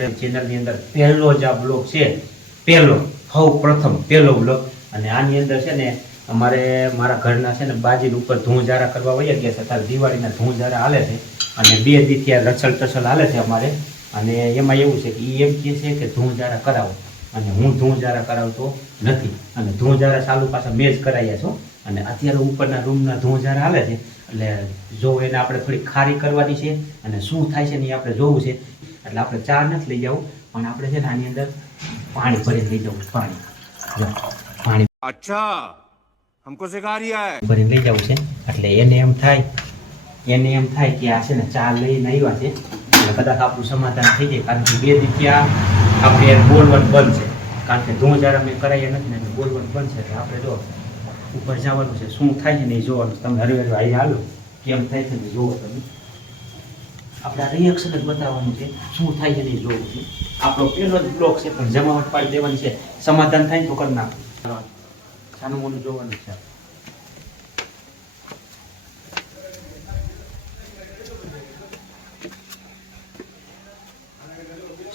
આપણે ચેનલની અંદર પહેલો જ આ બ્લોગ છે. પહેલો, સૌ પ્રથમ પહેલો બ્લોગ અને આની અંદર છે ને અમારે મારા ઘરના છે ને બાજી ઉપર ધૂંજારા કરવા વયા ગયા છે. અત્યારે દિવાળીના ધૂંજારા હાલે છે. અને બે દીથી આ રચલ ટચલ હાલે છે અમારે. અને એમાં એવું છે કે એ એમ કહે છે કે ધૂંજારા કરાવો. અને હું ધૂંજારા કરાવતો નથી. અને ધૂંજારા ચાલુ પાછા મેં જ કરાવ્યા છો. અને અત્યારે ઉપરના રૂમના ધૂંજારા હાલે છે. એટલે જો એને આપણે થોડી ખારી કરવાની છે અને શું થાય છે ને એ આપણે જોવું છે. એટલે આપણે ચા નથી લઈ જવું પણ આપણે છે ને આની અંદર પાણી ભરીને લઈ જવું પાણી. પાણી અચ્છા હમકો સિખા રહ્યા હે ભરીને લઈ જવું છે. એટલે એને એમ થાય એને એમ થાય કે આ છે ને ચા લઈને આવ્યા છે. એટલે કદાચ આપણું સમાધાન થઈ જાય કારણ કે બે દીથી આપણે આપણે બોલવાનું બંધ છે. કારણ કે ધોં જ્યારે અમે કરાવીએ નથી ને બોલવાનું બંધ છે. એટલે આપણે જો ઉપર જવાનું છે. શું થાય છે ને એ જોવાનું તમે હરવે હરવે આવી હાલો કેમ થાય છે ને જોવો તમે. આપણા રિએક્શન જ બતાવવાનું છે, શું થાય છે નહીં જોવું છે. આપણો પહેલો જ બ્લોક છે, પણ જમાવટ પાડી દેવાની છે. સમાધાન થાય તો કરી નાખવું સાનું જોવાનું છે.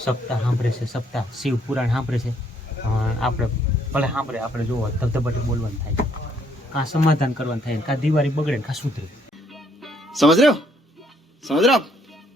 સપ્તાહ સાંભળે છે, સપ્તાહ. શિવ પુરાણ સાંભળે છે. આપણે, ભલે સાંભળે, આપણે જોવો. ધબધબાટી બોલવાનું થાય છે. કાં સમાધાન કરવાનું થાય કા દિવાળી બગડે કાં સુધરે. સમજ રહ્યો? સમજ રહ્યો?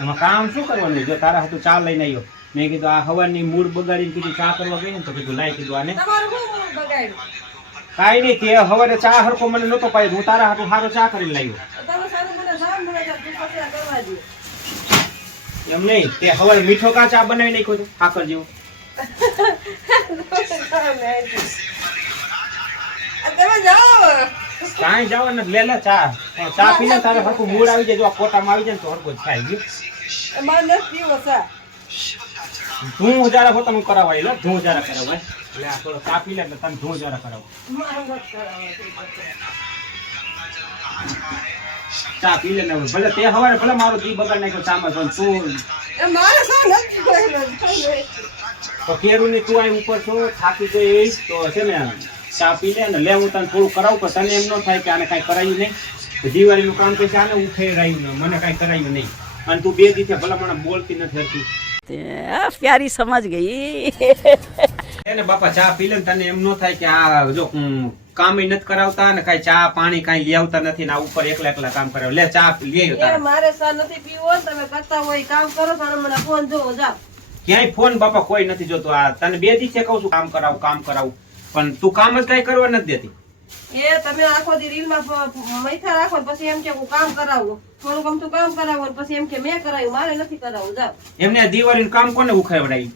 એમાં કામ શું કરવાનું? જો તારા હાથું ચા લઈને આવ્યો. મેં કીધું આ હવાની મૂળ બગાડીને કીધું ચા કરવા ગઈ ને? તો કીધું લાઈ કીધું આને. કાંઈ નહીં તે હવારે ચા હરખો મને નહોતો પાય હું તારા હાથું સારો ચા કરીને લાવ્યો. એમ નહીં તે હવારે મીઠો કા ચા બનાવી નાખ્યો છે આકર જેવો. તમે જાઓ કાંઈ જાવ ને લે લે ચા. ચા પીને તારે હરખું મૂળ આવી જાય જો આ કોટામાં આવી જાય તો હરખો જ ખાઈ ગયો મારે નથી પીવો સા ધૂં હજારા તમે કરાવાય લે ધૂં હજારા કરાવાય. એટલે આ થોડો ચા પી લે એટલે તમે ધૂં હજારા કરાવો. ચા પી લે ને ભલે તે હવારે ભલે મારો દી બગાડ નાખ્યો ચામાં તું એ મારે સા નથી કરેલું. તો કેરું ની તું આઈ ઉપર છો થાકી ગઈ તો છે ને ચા લે ને લે હું તને થોડું કરાવું પણ તને એમ ન થાય કે આને કાંઈ કરાયું નહીં. દિવાળીનું કામ કે આને હું થઈ રહ્યું મને કાંઈ કરાયું નહીં. અને તું બે દીધે ભલા મને બોલતી નથી હતી પ્યારી સમજ ગઈ. એને બાપા ચા પી લે તને એમ ન થાય કે આ જો કામ નથી કરાવતા ને કઈ ચા પાણી કઈ લઈ આવતા નથી ને ઉપર એકલા એકલા કામ કરાવ લે ચા લે મારે ચા નથી પીવો તમે કરતા હોય કામ કરો તારે મને ફોન જોવો જાવ ક્યાંય ફોન બાપા કોઈ નથી જોતો. આ તને બે દિવસે કહું છું કામ કરાવ કામ કરાવું. પણ તું કામ જ કઈ કરવા નથી દેતી. એ તમે આખો દી રીલમાં માં મૈથા રાખો પછી એમ કે હું કામ કરાવું. થોડું ગમતું કામ કરાવું પછી એમ કે મેં કરાવ્યું મારે નથી કરાવવું જાઓ. એમને દિવાળી નું કામ કોને ઉખાવડાવી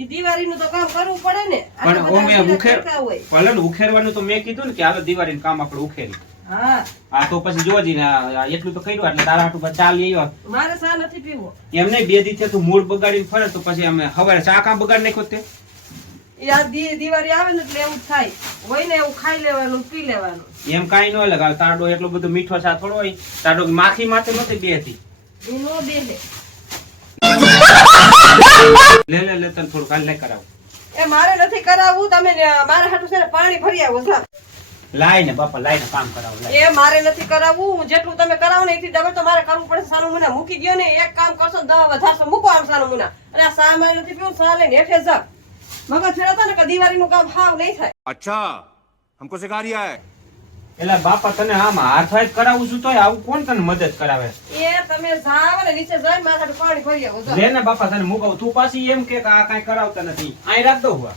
ઈ દિવાળીનું તો કામ કરવું પડે ને. પણ ઉખેર ભલે ને ઉખેરવાનું તો મેં કીધું ને કે હાલો દિવાળીનું કામ આપણે ઉખેરી હા. આ તો પછી જોજી ને એટલું તો કર્યું એટલે તારા હાટું ચા લઈ આવ્યો. મારે સા નથી પીવો. એમને બે દિવસે તું મૂળ બગાડીને ફરે તો પછી અમે હવારે ચા કામ બગાડ નાખ્યો તે? દિવાળી આવે ને એટલે એવું થાય. હોય ને એવું ખાઈ લેવાનું પી લેવાનું. એમ કઈ ન લગાવ તાડો એટલો બધો મીઠો સા થોડો હોય. તારડો માખી માથે નથી બેહતી. નો બેહે. લે લે લે તને થોડું કાલે કરાવ. એ મારે નથી કરાવવું તમે મારા હાટુ છે ને પાણી ભરી આવો લાય ને બાપા લાય ને કામ કરાવો એ મારે નથી કરાવવું હું જેટલું તમે કરાવો ને એથી ડબલ તો મારે કરવું પડે. સાનું મુના મૂકી ગયો ને એક કામ કરશો દવા વધારશો મૂકો આમ સાનું મુના અને આ સા મારે નથી પીવું સા લઈને હેઠે જા. મગજ ફેરવતો ને દિવાળી નું કામ હાવ નહીં થાય. અચ્છા હમકો સિખા રહ્યા હે એટલે બાપા તને આમ હાથ હાથ કરાવું છું તોય આવું કોણ તને મદદ કરાવે? એ તમે જાવ ને નીચે જઈને માથા પાણી ભરી આવો જો. ને બાપા તને મુકાવ તું પાછી એમ કે આ કાઈ કરાવતા નથી. આઈ રાખ દઉં હું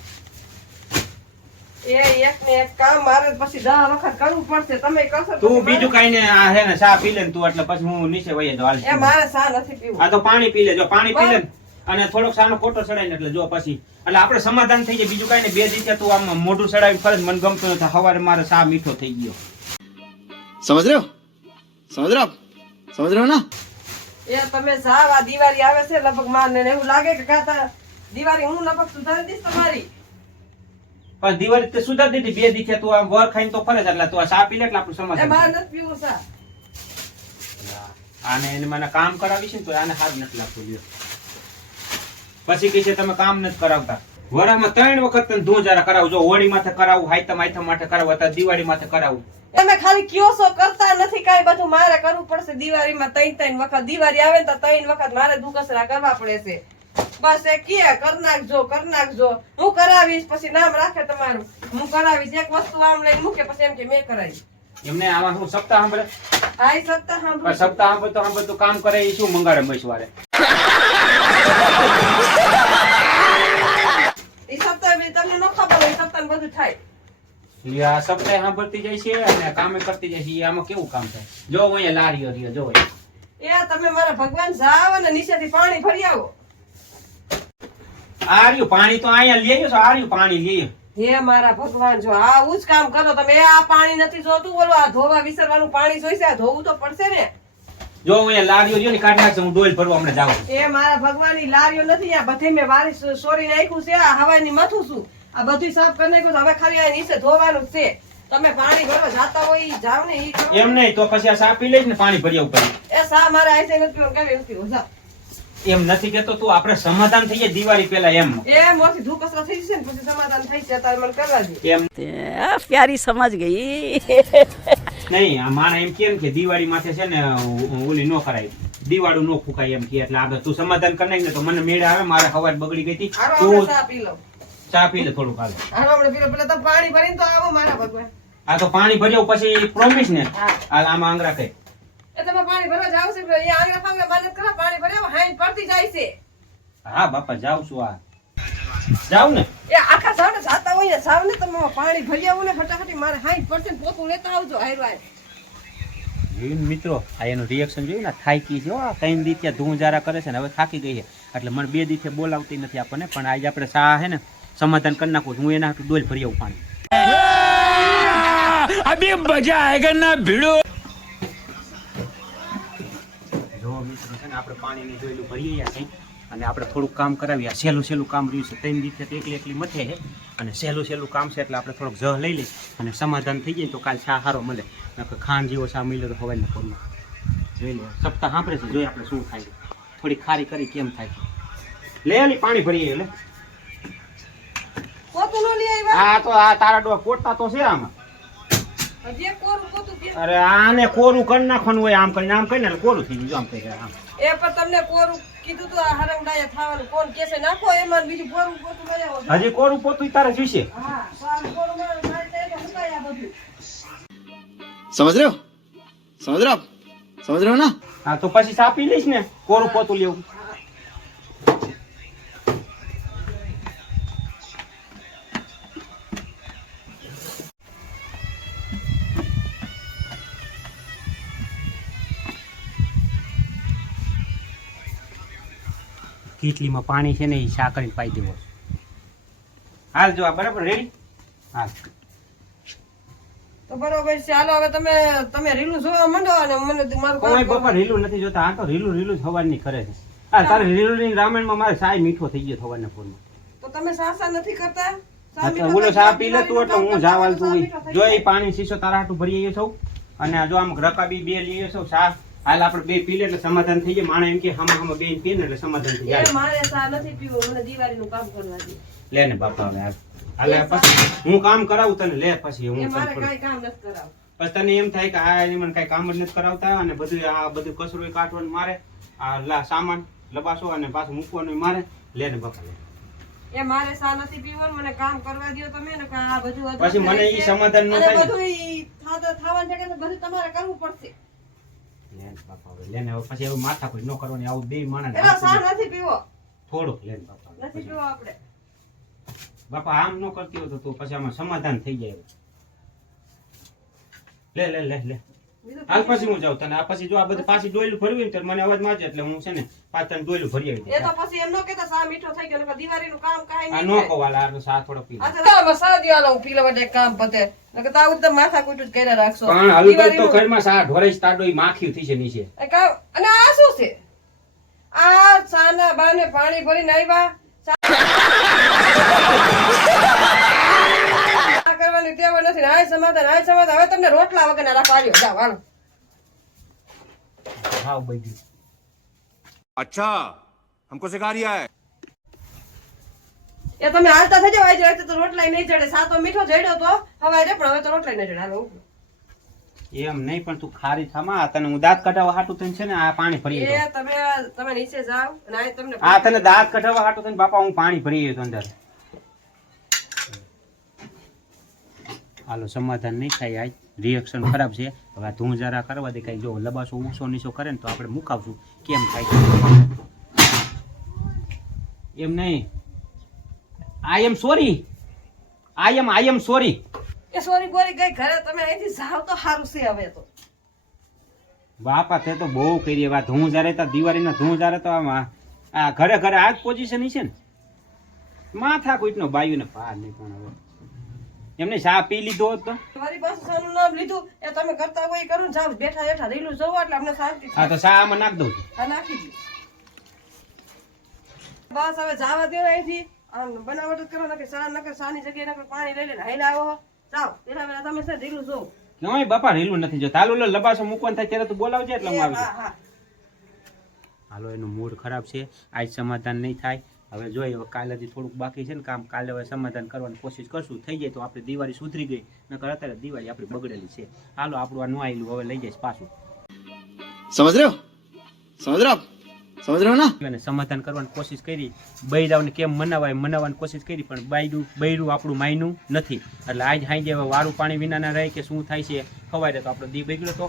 એ એક ને એક કામ મારે પછી કરવું પડશે. તમે કરશો તું બીજું કઈ ને આ ચા પી લે તું એટલે હું નીચે વહી એ મારે ચા નથી આ તો પાણી પી લે પાણી પી લે અને થોડોક સાનો ફોટો ને એટલે જો પછી એટલે આપણે સમાધાન થઈ જાય. બીજું કઈ ને બે રીતે તું આમ મોઢું ચડાવી ફરજ મને ગમતું નથી સવારે મારે સા મીઠો થઈ ગયો. સમજ રહ્યો? સમજ રહ્યો? સમજ રહ્યો ના? એ તમે સાવ આ દિવાળી આવે છે લગભગ મારને એવું લાગે કે કાતા દિવાળી હું લગભગ સુધારી દઈશ તમારી? પણ દિવાળી તે સુધારી દીધી. બે દીખે તું આમ વર ખાઈને તો ફરે જ એટલે તું આ સા પી લે એટલે આપણું સમાજ એ બહાર નથી પીવું સા. આને એને મને કામ કરાવી છે તો આને હાથ નથી લાગતું. પછી કહે છે તમે કામ નથી કરાવતા. વરામાં ત્રણ વખત તને ધોજારા કરાવું જો હોળી માથે કરાવું હાઈતમ આઈથમ માથે કરાવું અથવા દિવાળી માથે કરાવું. તમે ખાલી કયો છો કરતા નથી કાંઈ બધું મારે કરવું પડશે. દિવાળીમાં ત્રણ ત્રણ વખત દિવાળી આવે તો ત્રણ વખત મારે દુકસરા કરવા પડે છે. બસ એ કે કર નાખજો કર નાખજો. હું કરાવીશ પછી નામ રાખે તમારું. હું કરાવીશ. એક વસ્તુ આમ લઈને મૂકે પછી એમ કે મેં કરાવી. એમને આમાં હું સપ્તાહ સાંભળે? હા સપ્તાહ સાંભળે સપ્તાહ સાંભળતો સાંભળતો કામ કરે એ શું મંગાડે મહેશવારે ઈ સપ્તાહ તમને ન ખબર હોય સપ્તાહ બધું થાય. આ સપ્તાહ સાંભળતી જાય છે અને કામે કરતી જાય છે. આમાં કેવું કામ થાય? જો અહીંયા લારીઓ રહ્યો જો એ તમે મારા ભગવાન જાવ અને નીચેથી પાણી ભરી આવો. આર્યું પાણી તો અહીંયા લઈ આવ્યો છો આ પાણી લઈ હે મારા ભગવાન જો આવું જ કામ કરો. તમે આ પાણી નથી જોતું બોલો આ ધોવા વિસરવાનું પાણી જોઈશે આ ધોવું તો પડશે ને. જો અહીંયા લારીઓ જો ને કાઢ નાખશે હું ડોલ ભરવા હમણાં જાઉં એ મારા ભગવાનની લારીઓ નથી આ બધે મેં વારી સોરી નાખ્યું છે આ હવાની મથું છું આ બધું સાફ કરી નાખ્યું. હવે ખાલી આ નીચે ધોવાનું છે તમે પાણી ભરવા જાતા હોય ઈ જાવ ને ઈ એમ નહીં તો પછી આ સાપી લઈશ ને પાણી ભર્યા ઉપર એ સા મારા આઈસે નથી કેવી નથી. એમ નથી કેતો તું આપણે સમાધાન થઈ જાય દિવાળી પેલા એમ. એમ ઓછી ધૂપ ધૂકસરો થઈ જશે ને પછી સમાધાન થઈ જાય તારે મને કરવા દે. એમ. પ્યારી સમજ ગઈ. નહીં આ માણા એમ કેમ કે દિવાળી માથે છે ને ઓલી નો કરાય. દિવાળું નો ફૂકાય એમ કે એટલે આગળ તું સમાધાન કરી નાખ ને તો મને મેળ આવે મારે હવાજ બગડી ગઈ હતી. તું ચા પી લો. ચા પી લે થોડુંક હાલ. આપણે પેલા પાણી ભરીને તો આવો મારા ભગવાન. આ તો પાણી ભર્યો પછી પ્રોમિસ ને. હાલ આમાં આંગરા કઈ. તમે પાણી ભરવા જાવ છો અહીંયા આંગળા ફાંગળા બંધ કરો પાણી ભર્યા હાઈન પડતી જાય છે. હા બાપા જાઉં છું આ. જાઉં ને? એ આખા જાવ ને જાતા હોય ને જાવ ને તમે પાણી ભરી આવું ને ફટાફટી મારે હાઈન પડશે પોતું લેતા આવજો હાય મિત્રો આ એનું રિએક્શન જોયું ને થાકી છે હો, આ ત્રણ દી ત્યાં ધૂં જારા કરે છે ને હવે થાકી ગઈ છે. એટલે મને બે દીથે બોલાવતી નથી આપણને પણ આજે આપણે સા હે ને સમાધાન કરી નાખું હું એના હાટુ ડોલ ભરી આવું પાણી. જો મિત્રો છે ને આપણે પાણીની જોયેલું ભરી ગયા છે. અને આપણે થોડુંક કામ કરાવીએ. આ સહેલું સહેલું કામ રહ્યું છે. ત્રણ દિવસે તો એકલી એકલી મથે છે. અને સહેલું સહેલું કામ છે એટલે આપણે થોડોક જહ લઈ લઈએ. અને સમાધાન થઈ જાય તો કાલ શા સારો મળે. નકર ખાંડ જેવો શા મળ્યો તો હવાના ફોનમાં જોઈ લે. સપ્તાહ સાંભળે છે. જોઈએ આપણે શું થાય થોડી ખારી કરી કેમ થાય. લે અલી પાણી ભરીએ લે. પોતું લઈ આવ્યા? આ તો આ તારા ડોહ કોટતા તો છે આમાં. અરે આને કોરું કરી નાખવાનું હોય આમ કરીને આમ કરીને એટલે કોરું થઈ ગયું. આમ કહે આમ. એ પણ તમને કોરું કીધું તો હરંગડાયા થવાનું. કોણ કેસે નાખો એમાં બીજું કોરું પોતું મળે હજી કોરું પોતું તારે જોઈશે. હા કોરું મળે મારે તો બધું. સમજ રહ્યો? સમજ રહ્યો? સમજ રહ્યો ના? હા તો પછી સાપી લઈશ ને કોરું પોતું લેવું. કીટલીમાં પાણી છે ને એ સાકરી પાઈ દેવો. હાલ જો આ બરાબર રેડી હાલ. તો બરોબર છે. હાલો હવે તમે તમે રીલું જોવા માંડો અને મને મારું કોઈ બાપા રીલું નથી જોતા. આ તો રીલું રીલું થવાની કરે છે. હા તારે રીલું રામાયણમાં મારે સાય મીઠો થઈ ગયો થવાના ફોનમાં તો તમે સાસા નથી કરતા? ઓલો એટલે હું જો એ પાણી શીશો તારા હાટું ભરી આવ્યો છું. અને જો આમ રકાબી બે લઈએ છું સા હાલ આપણે બે પી લે એટલે સમાધાન થઈ જાય માણે એમ કે હમા હમા બે પીએ ને એટલે સમાધાન થઈ જાય. મારે સા નથી પીવો મને દિવાળીનું કામ કરવા દે. લે ને બાપા હવે હાલે. પછી હું કામ કરાવું તને? લે પછી હું મારે તને કામ નથી કરાવવું પછી તને એમ થાય કે આ મને કઈ કામ જ નથી કરાવતા અને બધું આ બધું કચરો કાઢવાનું મારે. આ લા સામાન લબાસો અને પાછું મૂકવાનું મારે. લે ને બાપા લે. એ મારે સા નથી પીવાનું મને કામ કરવા દ્યો તમે ને આ બધું પછી મને ઈ સમાધાન ન થાય ને. બધું થાતા- છે કે બધું તમારે કરવું પડશે. લે બાપા હવે. લે હવે પછી એવું માથા કોઈ ન કરવાની આવું બે માણસ એનો સા નથી પીવો? થોડુંક લે બાપા નથી પીવો આપણે? બાપા આમ ન કરતી હોય તો પછી આમાં સમાધાન થઈ જાય લે લે લે લે. હાલ પછી હું જાઉં તને. આ પછી જો આ બધું પાછી ડોયલું ભરવી ને મને અવાજ મારજે એટલે હું છે ને પાછ તને ડોયલું ભરી આવી એ તો પછી એમ નો કેતા સા મીઠો થઈ ગયો કે દિવાળી નું કામ કાંઈ આ નો કોવાલા આ સા થોડો પી લે. અચ્છા, સા દિવાળો હું પી લેવા માટે કામ પતે. નકર તો આવું માથા કૂટું જ કર્યા રાખશો. પણ હાલ તો ઘરમાં સા ઢોરાઈ તાડો ઈ માખી થઈ છે નીચે. એ કામ- અને આ શું છે? આ સાના બાને પાણી ભરીને આવ્યા રોટલા વગર ના રાખવા તો મીઠો ચડ્યો તો હવાય રે પણ હવે રોટલા નહીં ચડે હાલો એમ નહીં પણ તું ખારી થામાં. તને હું દાંત કઢાવવા હાટું થઈને છે ને આ પાણી ભરી તમે તમે નીચે જાવ અને આ તમને આ તને દાંત કઢાવવા હાટું થઈને બાપા હું પાણી ભરી અંદર હાલો સમાધાન નહીં થાય આજ. રિએક્શન ખરાબ છે. હવે આ ધૂં જરા કરવા દે કઈ જો લબાસો ઊંચો નીચો કરે ને તો આપણે મુકાવશું. કેમ થાય? એમ નહીં. I am sorry I am I am sorry A sorry ગોરી ગઈ ઘરે તમે અહીંથી જાવ તો સારું છે હવે તો. બાપા તે તો બહુ કરી વાત ધૂં જારે તો દિવાળીના ધૂં જ્યારે તો આમાં આ આ ઘરે ઘરે આ જ પોઝિશન છે ને. માથા કોઈનો બાયુને પાર નહીં પણ હવે. એમને શા પી લીધો હતો. તો મારી પાસે સાનું નામ લીધું. એ તમે કરતા હોય કરો ને જાઓ બેઠા બેઠા રીલું જવું એટલે અમને શાંતિ હા તો શા આમાં નાખ દઉં હા નાખી દો. બસ હવે જાવા દેવા અહીંથી. આમ બનાવટ જ કરો નકે શા નકર શાની જગ્યાએ નકર પાણી લઈ લઈને હાઈલા આવો જાઓ પેલા પેલા તમે સર રીલું જોવો. કેવાય બાપા રેલું નથી જો તાલું લો લબાસો મૂકવાનું થાય ત્યારે તું બોલાવજે એટલે હું આવી હાલો એનું મૂડ ખરાબ છે. આજ સમાધાન નહીં થાય. હવે જોઈએ હવે કાલે હજી થોડુંક બાકી છે ને કામ કાલે હવે સમાધાન કરવાની કોશિશ કરશું. થઈ જાય તો આપણી દિવાળી સુધરી ગઈ નકર અત્યારે દિવાળી આપણી બગડેલી છે. હાલો આપણું આ નુઆયેલું હવે લઈ જઈશ પાછું. સમજ રહ્યો? સમાધાન કરવાની કોશિશ કરી. બૈરાઓને કેમ મનાવાય મનાવવાની કોશિશ કરી પણ બાયડું બૈરું આપણું માયનું નથી. એટલે આજ હાઈ હવે વારું પાણી વિનાના રહે કે શું થાય છે ખવાય તો આપણો દી બગડ્યો તો?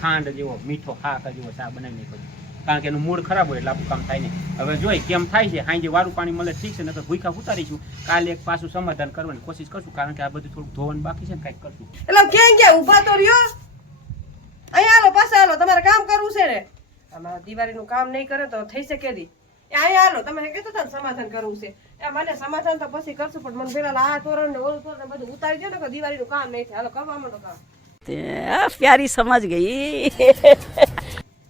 ખાંડ જેવો મીઠો ખાક જેવો ચા બનાવી નાખ્યો. કારણ કે એનું મૂળ ખરાબ હોય એટલે આપણું કામ થાય નહીં. હવે જોઈ કેમ થાય છે સાંજે વારું પાણી મળે ઠીક છે નકર ભૂખા ઉતારીશું. કાલે એક પાછું સમાધાન કરવાની કોશિશ કરશું કારણ કે આ બધું થોડું ધોવાનું બાકી છે ને કાંઈક કરશું. એટલે ક્યાં ગયા ઊભા તો રહ્યો? અહીંયા હાલો પાછા હાલો તમારે કામ કરવું છે ને? આમાં દિવાળીનું કામ નહીં કરે તો થઈ શકે દી અહીંયા હાલો તમે કીધું હતા સમાધાન કરવું છે. મને સમાધાન તો પછી કરશું પણ મને પેલા આ તોરણ ને ઓલું તોરણ બધું ઉતારી દો ને કે દિવાળીનું કામ નહીં થાય. હાલો કરવા માંડો કામ. પ્યારી સમજ ગઈ.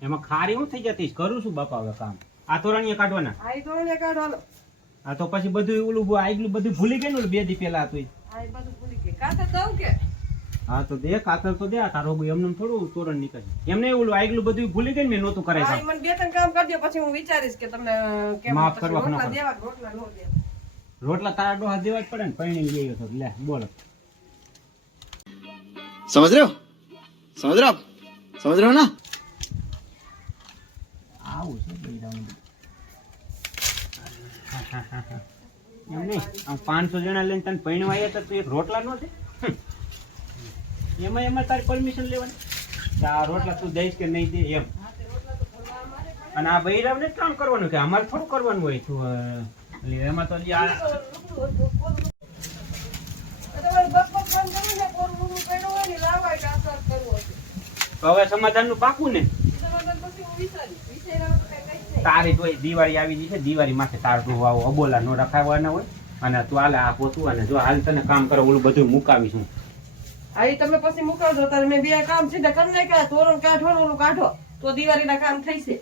એમાં ખારી હું થઈ જતી કરું છું બાપા હવે કામ. આ તોરણીએ કાઢવાના. આ તોરણીએ કાઢવાનો આ તો પછી બધું ઓલું આગલું બધું ભૂલી ગયું બે દી પેલા હતું ભૂલી ગઈ. કાતર દઉં હા તો દે કાતર તો દે આ તારો એમને થોડું તોરણ નીકળે એમને ઓલું આગલું બધું ભૂલી ગઈ મેં નહોતું કરાય બે ત્રણ કામ કરજો પછી હું વિચારીશ કે તમને માફ કરવા રોટલા નો દેવા રોટલા તારા ડોહા દેવા જ પડે ને પૈણી લઈ ગયો લે બોલો. સમજ રહ્યો? સમજ રહ્યો? સમજ રહ્યો ના? આવું છે. એમ નહીં, આમ પાંચસો જણા લઈને તને પૈણવા આવ્યા તો તું એક રોટલા નો છે? એમાં એમાં તારી પરમિશન લેવાની? કે આ રોટલા તું દઈશ કે નહીં દે એમ. અને આ બૈરાવને જ કામ કરવાનું કે અમારે થોડું કરવાનું હોય તું એમાં તો આ હવે સમાધાન ને પાકું ને? સમાધાન પછી હું વિચારીશ. તારી તો દિવાળી આવી ગઈ છે. દિવાળી માથે તાર તો આવો અબોલા નો રખાવવાના હોય. અને તું હાલ આ પોતું અને જો હાલ તને કામ કરો ઓલું બધું મુકાવીશું હા. ઈ તમે પછી મુકાવજો તારે મેં બે કામ સીધા કરી નાખ્યા. તોરણ કાઢો ને ઓલું કાઢો. તો દિવાળીના કામ થઈ છે.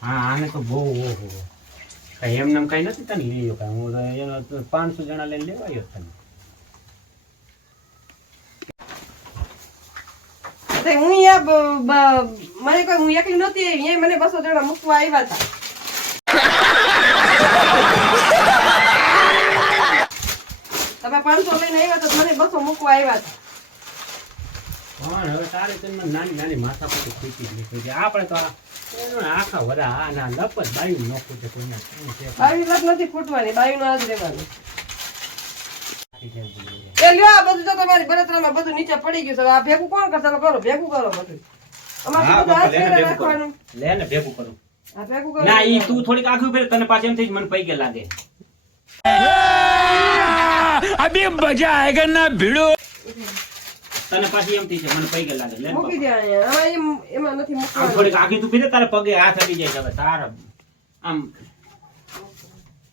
હા આને તો બહુ ઓહો. કઈ એમને એમ કઈ નથી તને લીધો કાંઈ. હું તો પાંચસો જણા લઈને લેવાયો તને. તો હું અહીંયા મને કોઈ હું એકલી નહોતી અહીંયા મને બસો જણા મૂકવા આવ્યા હતા. તમે પાંચસો લઈને આવ્યા તો મને બસો મૂકવા આવ્યા હતા. હવે તારે નાની નાની માથા પર ખૂટી નીકળી છે. આપણે તો આખા વરા આ ના લપ જ બાયું ન ખૂટે કોઈને. છે નથી ફૂટવાની નો આજ રહેવાનું. લ્યો આ બધું તો તમારી બળતરામાં બધું નીચે પડી ગયું છે. આ ભેગું કોણ કરશે? કરો ભેગું કરો બધું. અમારે બધું હાથ લે ને ફેરા ભેગું કરું. રાખવાનું લે ને ભેગું કરું. આ ભેગું કરો. ના ઈ તું થોડીક આખું ફેર તને પાછું એમ થઈ મને પૈકે લાગે. તને પાછી એમ થઈ છે મને પૈકે લાગે. લે મૂકી દે અહીંયા. એમાં નથી મૂકવાનું. થોડીક આખી તું ફીરે તારે પગે હાથ અડી જાય હવે તારા. આમ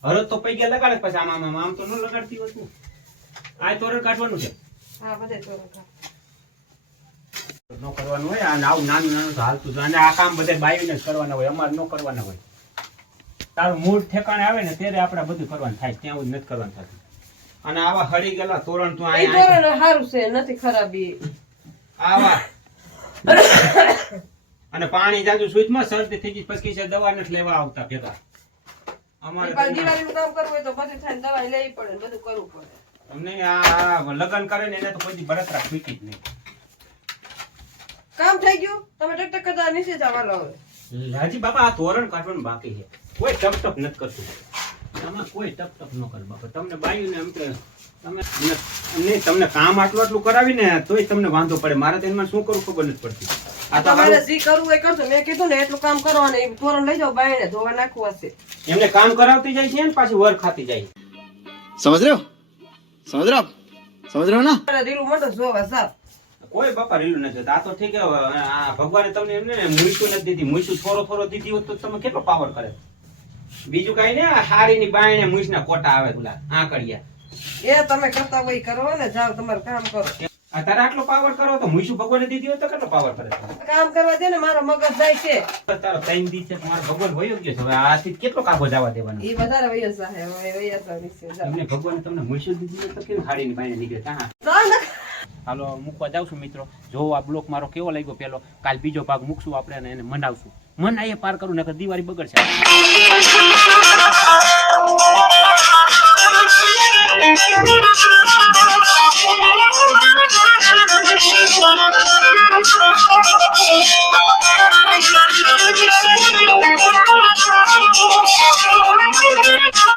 હરત તો પૈકા લગાડે પછી આમ આમ આમ આમ તો ન લગાડતી હોય તું આ તોરણ કાઢવાનું છે. હા બધે તોરણ કાઢ. નો કરવાનું હોય અને આવું નાનું નાનું તો હાલતું અને આ કામ બધે બાવીને જ કરવાના હોય અમારે ન કરવાના હોય. તારું મૂળ ઠેકાણે આવે ને ત્યારે આપણે બધું કરવાનું થાય. ત્યાં નથી કરવાનું થતું. અને આવા હળી ગયેલા તોરણ તું અહીંયા સારું છે નથી ખરાબ આવા. અને પાણી જાજુ સુઈતમાં શરદી થઈ ગઈ પછી છે દવા નથી લેવા આવતા ભેગા. અમારે દિવાળીનું કામ કરવું હોય તો બધું થાય ને દવાઈ લેવી પડે બધું કરવું પડે. અમને આ લગન કરે ને એને તો કોઈ બળતરા ફૂકી જ નહીં. કામ થઈ ગયું? તમે ટક કરતા નીચે જવા લો હાજી બાપા આ તોરણ કાઢવાનું બાકી છે. કોઈ ટપ ટપ નથી કરતું. તમે કોઈ ટપ ટપ ન કર બાપા. તમને બાયું ને એમ કે તમે તમને કામ આટલું આટલું કરાવીને તોય તમને વાંધો પડે. મારે તો એમાં શું કરવું ખબર નથી પડતી. આ તમારે જે કરવું એ કરશો મેં કીધું ને એટલું કામ કરો અને તોરણ લઈ જાઓ બાયને ધોવા નાખવું હશે. એમને કામ કરાવતી જાય છે ને પાછી વર ખાતી જાય સમજ રહ્યો? समझ रहे हो आप समझ रहे हो ना મારે રીલું મોટું જોવા સાહેબ કોઈ બાપા રેલું નથી થતું. આ તો ઠીક હવે આ ભગવાને તમને એમને ને મૂઈશું નથી દીધી મૂઈશું થોડો થોડો દીધી હોત તો તમે કેટલો પાવર કરે બીજું કઈ ને આ હારીની બાયણે મૂઈશના કોટા આવે પેલા આંકડિયા એ તમે કરતા હોય ઈ કરો ને જાઓ તમારું કામ કરો આ તારે આટલો પાવર કરો તો મૂઈશું ભગવાને દીધી હોય તો કેટલો પાવર કરે કામ કરવા દે ને મારો મગજ જાય છે. તારો ટાઈમ દી છે મારો ભગવાન વયો ગયો છે. હવે આથી કેટલો કાબો જવા દેવાનો? એ વધારે વયો સાહે હવે વૈયા તમને ભગવાન તમને મૂઈશું દીધી તો કેમ હારીની બાઈને નીકળે ને. હાલો મૂકવા જાઉં છું મિત્રો. જો આ બ્લોક મારો કેવો લાગ્યો પેલો કાલ બીજો ભાગ મૂકશું આપણે અને એને મનાવશું મન એ પાર કરું નકર દિવાળી બગડશે. Thank you.